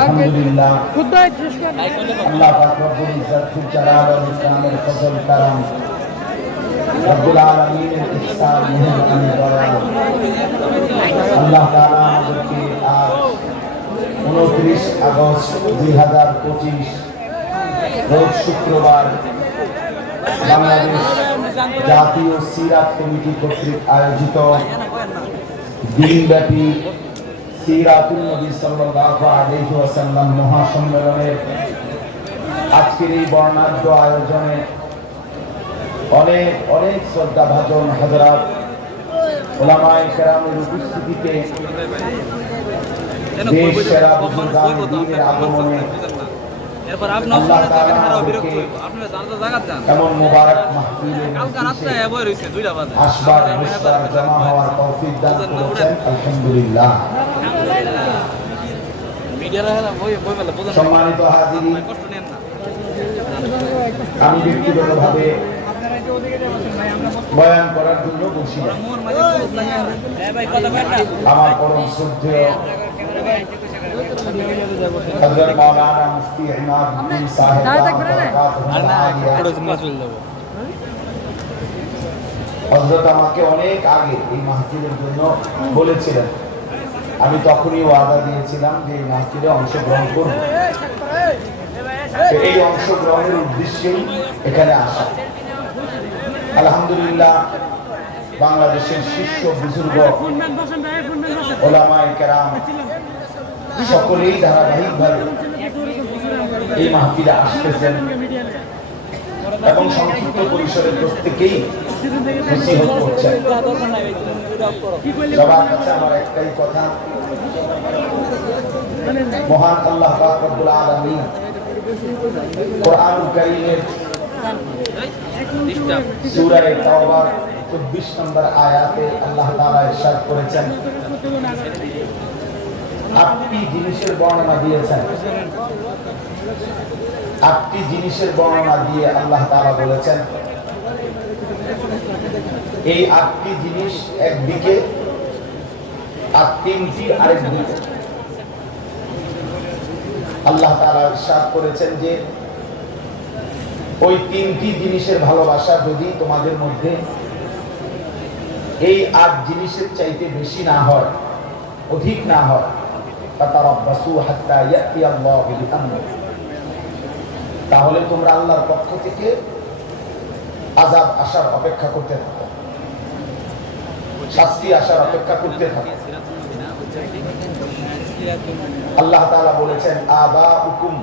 আলহামদুলিল্লাহ। আল্লাহ রব্বুল ইজ্জত ফিল জালাল ওয়াল ইকরামের ফজল কারাম রব্বুল আলামিনের ইহসান মেহেরবানি দয়া আল্লাহ তাআলা আমাদেরকে আজ উনত্রিশ আগস্ট দুই হাজার পঁচিশ রোজ শুক্রবার বাংলাদেশ জাতীয় সিরাত কমিটি কর্তৃক আয়োজিত দিনব্যাপী সিরাতুল নবী সাল্লাল্লাহু আলাইহি ওয়াসাল্লাম মহাসম্মেলনের আজকের এই বর্ণাঢ্য আয়োজনে অনেক অনেক শ্রদ্ধা ভাজন হযরত ওলামায়ে কেরামের উপস্থিতিতে দেশ সেরা বুজুর্গান দ্বীনের আগমনে এরপর আপনি আল্লাহ তাআলা আপনারা বিরক্ত হইব। আপনারা জানাতে জায়গা যান এমন মোবারক মাহফিলে কালকে রাত্রে বই রয়েছে দুইটা বাজে। আসবার জমা হওয়ার তৌফিক দান করেছেন। আলহামদুলিল্লাহ। সম্মানিত হাজিরি। আমি ব্যক্তিগতভাবে বয়ান করার জন্য বসি। আমার পরম শ্রদ্ধেয় হযরত মাওলানা মুফতি ইমাদ উদ্দিন সাহেব হযরত আমাকে অনেক আগে এই মাহফিলের জন্য বলেছিলেন। আমি তখনই ওয়াদা দিয়েছিলাম যে এই মাহফিলে অংশগ্রহণ করব। এই অংশগ্রহণের উদ্দেশ্যেই এখানে আসা। আলহামদুলিল্লাহ, বাংলাদেশের শীর্ষ বুজুর্গ ওলামায়ে কেরাম সকলেই ধারাবাহিকভাবে এই মাহফিলে আসতেছেন। এবং সংক্ষিপ্ত পরিসরের প্রত্যেকেই নসিহত করছেন সবার কাছে আমার একটাই কথা। মহান আল্লাহ 24 নম্বর আয়াতে আল্লাহ তাআলা ইরশাদ করেছেন। আটটি জিনিসের বর্ণনা দিয়েছেন। আটটি জিনিসের বর্ণনা দিয়ে আল্লাহ তাআলা বলেছেন, এই আটটি জিনিস একদিকে, আর তিনটি আরেক দিকে। আল্লাহ তাআলা ইরশাদ করেছেন যে, ওই তিনটি জিনিসের ভালোবাসা যদি তোমাদের মধ্যে এই আট জিনিসের চাইতে বেশি না হয়, অধিক না হয় তাহলে তোমরা আল্লাহর পক্ষ থেকে আজাব আসার অপেক্ষা করতে থাকো। শাস্তি আসার অপেক্ষা করতে থাকো। আল্লাহ তাআলা বলেছেন আবা উকুম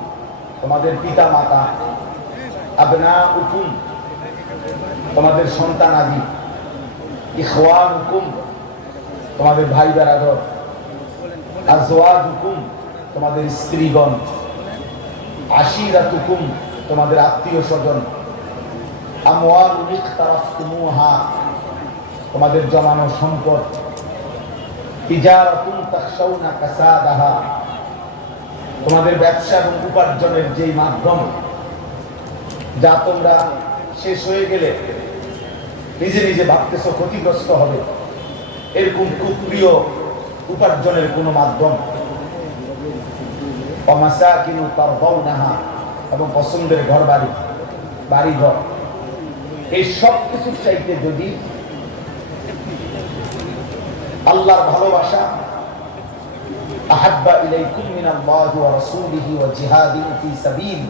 তোমাদের পিতা মাতা আবনা উকুম তোমাদের সন্তান আদি। ইখওয়ান হুকুম তোমাদের ভাই বেরাদর আজওয়াজ হুকুম তোমাদের স্ত্রীগণ। আশিরাত হুকুম তোমাদের আত্মীয় স্বজন তোমাদের জমানো সম্পদ। তোমাদের ব্যবসা এবং উপার্জনের যেই মাধ্যম, যা তোমরা শেষ হয়ে গেলে নিজে নিজে ভাবতেছো ক্ষতিগ্রস্ত হবে। এরকম খুব প্রিয় উপার্জনের কোনো মাধ্যম। অমাসাকিনু তারদাউনাহা এবং পছন্দের ঘর বাড়ি বাড়ি ঘর এই সব কিছুর চাইতে যদি আল্লাহর ভালোবাসা, আহাব্বা ইলাইকুম মিনাল্লাহি ওয়া রাসূলিহি ফি সাবিল।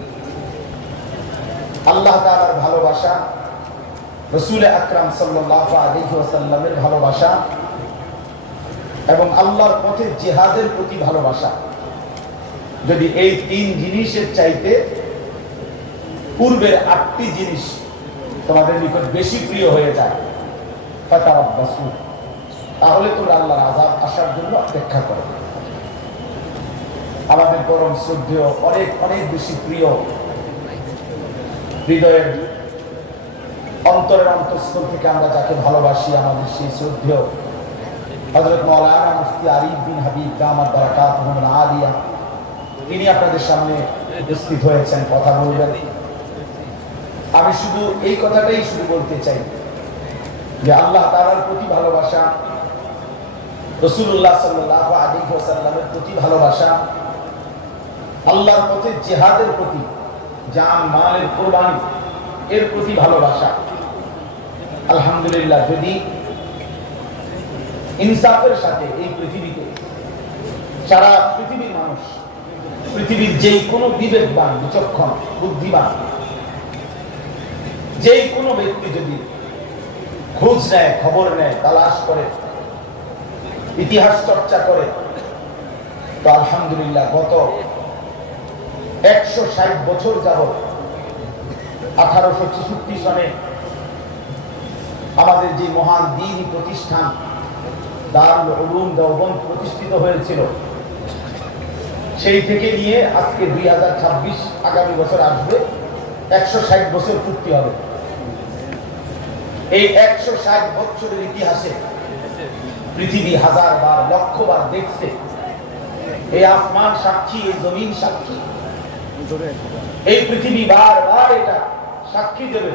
আল্লাহ তাআলার ভালোবাসা, রসুল আকরাম সাল্লাল্লাহু আলাইহি ওয়াসাল্লামের ভালোবাসা এবং আল্লাহর পথে জিহাদের প্রতি ভালোবাসা। যদি এই তিন জিনিসের চাইতে পূর্বের আটটি জিনিস তোমাদের নিকট বেশি প্রিয় হয়ে যায় তাহলে তোমরা আল্লাহর আজাদ আসার জন্য অপেক্ষা করো। আমাদের পরম শ্রদ্ধেয়, অনেক অনেক বেশি প্রিয় হৃদয়ের অন্তরের অন্তঃস্থল থেকে আমরা যাকে ভালোবাসি, আমাদের সেই শ্রদ্ধেয় হজরত মৌলানা মুফতি আরিফ বিন হাবিব দামাত বারাকাত মোহাম্মদ আলিয়া, তিনি আপনাদের সামনে উপস্থিত হয়েছেন, কথা বলবেন। আমি শুধু এই কথাটাই শুধু বলতে চাই যে আল্লাহ তাআলার প্রতি ভালোবাসা রসুল্লাহ সাল্লাহ আলী ওসাল্লামের প্রতি ভালোবাসা, আল্লাহর পথে জেহাদের প্রতি, জান, মালের কোরবানি, এর প্রতি ভালোবাসা। আলহামদুলিল্লাহ, যদি ইনসাফের সাথে এই পৃথিবীতে। সারা পৃথিবীর মানুষ, পৃথিবীর যেই কোনো বিবেকবান, বিচক্ষণ, বুদ্ধিমান যেই কোনো ব্যক্তি যদি খোঁজ নেয়, খবর নেয়, তালাশ করে, ইতিহাস চর্চা করে, তো আলহামদুলিল্লাহ গত একশো ষাট বছর যাবৎ আঠারোশো ছেষট্টি সনে আমাদের যে মহান দিন প্রতিষ্ঠান দারুল উলুম দেওবন্দ প্রতিষ্ঠিত হয়েছিল। সেই থেকে নিয়ে আজকে দুই হাজার ছাব্বিশ আগামী বছর আসবে। একশো ষাট বছর পূর্তি হবে। এই একশো ষাট বছরের ইতিহাসে পৃথিবী হাজার বার লক্ষ বার দেখছে। এই আসমান সাক্ষী, এই জমিন সাক্ষী। এই পৃথিবী বারবার এটা সাক্ষী দেবে।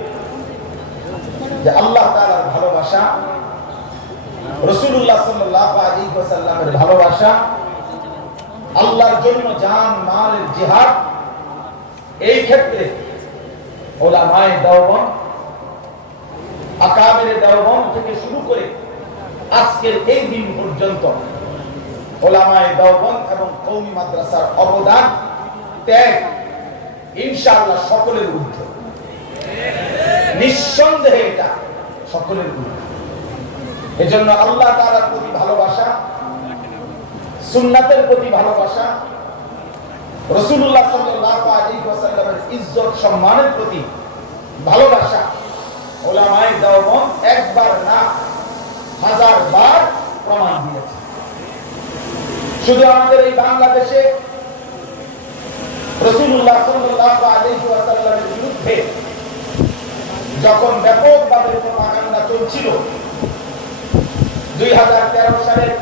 যে আল্লাহ তাআলার ভালোবাসা রসুল্লাহ ভালোবাসা, আল্লাহর জন্য জান মালের জিহাদ, এই ক্ষেত্রে আকাবের থেকে শুরু করে আজকের এই দিন পর্যন্ত এবং মাদ্রাসার অবদান ত্যাগ সকলের ঊর্ধ্বে। নিঃসন্দেহে এটা সকলের এজন্য আল্লাহ তাআলার প্রতি ভালোবাসা, সুন্নাতের প্রতি ভালোবাসা রসুল্লাহ সাল্লাল্লাহু আলাইহি ইজ্জত সম্মানের প্রতি ভালোবাসা, ওলামায়ে একবার না হাজার বার প্রমাণ দিয়েছে। শুধু আমাদের এই বাংলাদেশে রসুল্লাহ সাল্লাল্লাহু আলাইহি বিরুদ্ধে যখন ব্যাপকভাবে প্রপাগান্ডা চলছিল দুই হাজার তেরো সালের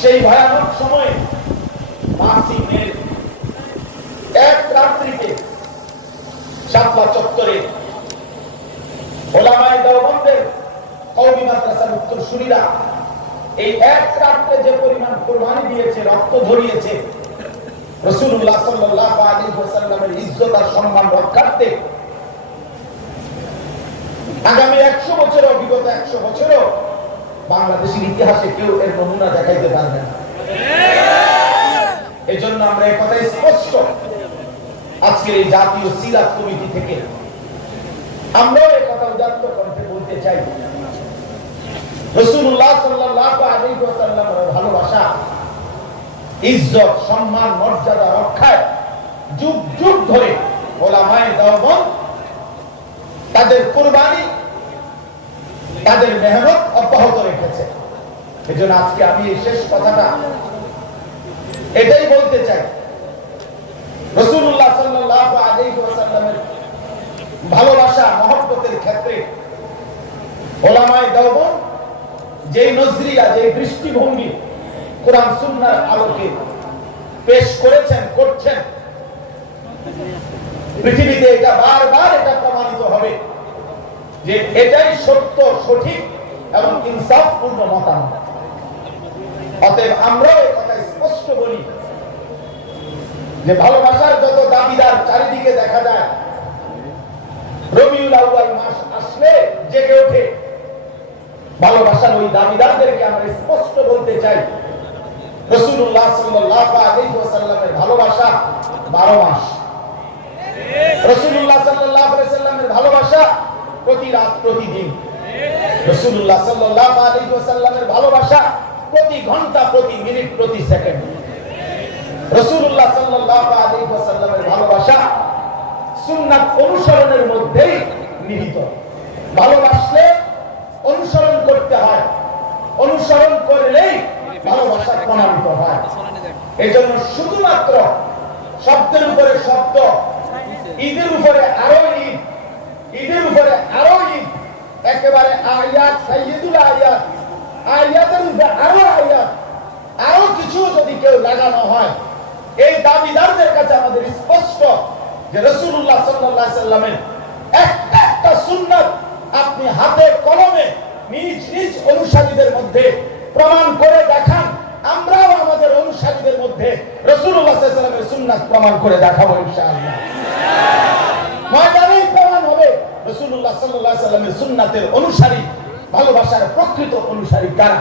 সেই ভয়ানক সময়ে মাসি মের এক রাত্রিতে শাপলা চত্বরে উত্তরসূরিরা এই এক রাত্রে যে পরিমাণ কোরবানি দিয়েছে, রক্ত ঝরিয়েছে রাসূলুল্লাহ সাল্লাল্লাহু আলাইহি ওয়াসাল্লামের ইজ্জত আর সম্মান রক্ষার্থে আগামী 100 বছরও বিগত 100 বছরও বাংলাদেশের ইতিহাসে কেউ এর নমুনা দেখাইতে পারবে না। এজন্য আমরা এই কথাই স্পষ্ট। আজকের এই জাতীয় সিরাত কমিটি থেকে আমরাও এই কথা উদাত্ত কণ্ঠে বলতে চাই। তাদের কুরবানি, তাদের মেহনত অব্যাহত এজন্য আজকে আমি এই শেষ কথাটা এটাই বলতে চাই। রসুল্লাহ ভালোবাসা, মহব্বতের ক্ষেত্রে যেই নজরিয়া যে দৃষ্টিভঙ্গি কোরআন সুন্নাহর আলোকে পেশ করেছেন, করছেন, পৃথিবীতে এটা বারবার এটা প্রমাণিত হবে যে এটাই সত্য, সঠিক এবং ইনসাফপূর্ণ মতামত। অতএব আমরাও এই কথা স্পষ্ট বলি যে ভালোবাসার যত দাবিদার চারিদিকে দেখা যায়, রবিউল আউয়াল মাস আসলে জেগে ওঠে। ভালোবাসার ওই দাবিদারদেরকে আমরা স্পষ্ট বলতে চাই। রসুল্লাহ সাল্লাল্লাহু আলাইহি ওয়াসাল্লামের ভালোবাসা 12 মাস। রসুল্লাহ সাল্লাল্লাহু আলাইহি ওয়াসাল্লামের ভালোবাসা প্রতি রাত, প্রতিদিন। রসুল্লাহ সাল্লাল্লাহু আলাইহি ওয়াসাল্লামের ভালোবাসা প্রতি ঘণ্টা, প্রতি মিনিট, প্রতি সেকেন্ড। রসুল্লাহ ওয়াসাল্লামের ভালোবাসা সুন্নাত অনুসরণের মধ্যেই নিহিত। ভালোবাসলে অনুসরণ করতে হয়। অনুসরণ করলেই ভালোবাসা প্রমাণিত হয়। এই জন্য শুধুমাত্র শব্দের উপরে শব্দ, ঈদের উপরে আরও ঈদ, ঈদের উপরে আরও ঈদ, একেবারে আয়াত, সাইয়্যিদুল আয়াত আয়াতের উপরে আরও আয়াত, আরও কিছু যদি কেউ লাগানো হয়, এই দাবিদারদের কাছে আমাদের স্পষ্ট যে রসুল্লাহ সাল্লামের একটা একটা সুন্নাত আপনি হাতে কলমে নিজ নিজ অনুসারীদের মধ্যে প্রমাণ করে দেখান। আমরাও আমাদের অনুসারী অনুসারীদের মধ্যে রসুল্লাহ সাল্লামের সুন্নাত প্রমাণ করে দেখাবো ইনশাআল্লাহ। ময়দানেই প্রমাণ হবে রসুল্লাহ সাল্লাহ সাল্লামের সুন্নাতের অনুসারী ভালোবাসার প্রকৃত অনুসারী কারা?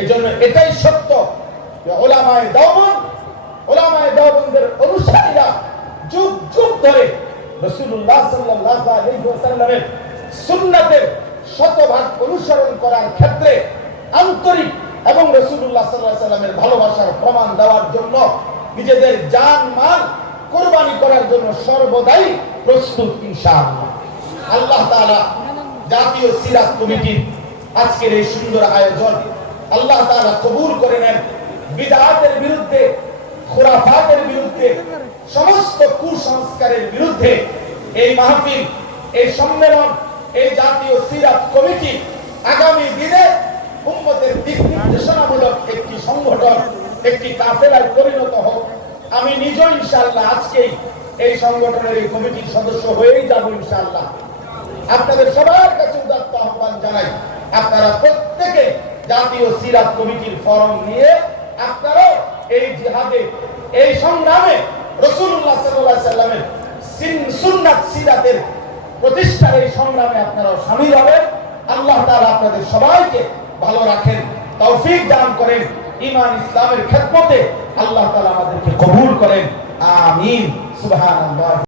এই জন্য এটাই সত্য যে ওলামায় দাওবন ওলামায় দাওবনদের অনুসারীরা যুগ যুগ ধরে অনুসরণ করার ক্ষেত্রে আন্তরিক এবং সাল্লাল্লাহু সাল্লামের ভালোবাসার প্রমাণ দেওয়ার জন্য নিজেদের মাল কোরবানি করার জন্য সর্বদাই প্রস্তুত আল্লাহ জাতীয় সিরাত কমিটির আজকের এই সুন্দর আয়োজন, আল্লাহ তাআলা কবুল করে নেন। বিদআতের বিরুদ্ধে, খুরাফাতের বিরুদ্ধে, সমস্ত কুসংস্কারের বিরুদ্ধে এই মাহফিল, এই সম্মেলন, এই জাতীয় সিরাত কমিটি আগামী দিনে উম্মতের দিক নির্দেশনামূলক একটি সংগঠন, একটি কাফেলায় পরিণত হোক। আমি নিজেও ইনশাআল্লাহ আজকেই এই সংগঠনের এই কমিটির সদস্য হয়েই যাব ইনশাআল্লাহ। আপনাদের সবার কাছে উদাত্ত আহ্বান জানাই, আপনারা প্রত্যেকে জাতীয় সিরাত কমিটির ফরম নিয়ে আপনারাও এই জিহাদে, এই সংগ্রামে রসুল্লাহ সাল্লামের সিন- সুন্নাত প্রতিষ্ঠার এই সংগ্রামে আপনারাও সামিল হবেন। আল্লাহ তাআলা আপনাদের সবাইকে ভালো রাখেন, তৌফিক দান করেন ইমান ইসলামের খেদমতে আল্লাহ তাআলা আমাদেরকে কবুল করেন। আমিন। সুবহানাল্লাহ।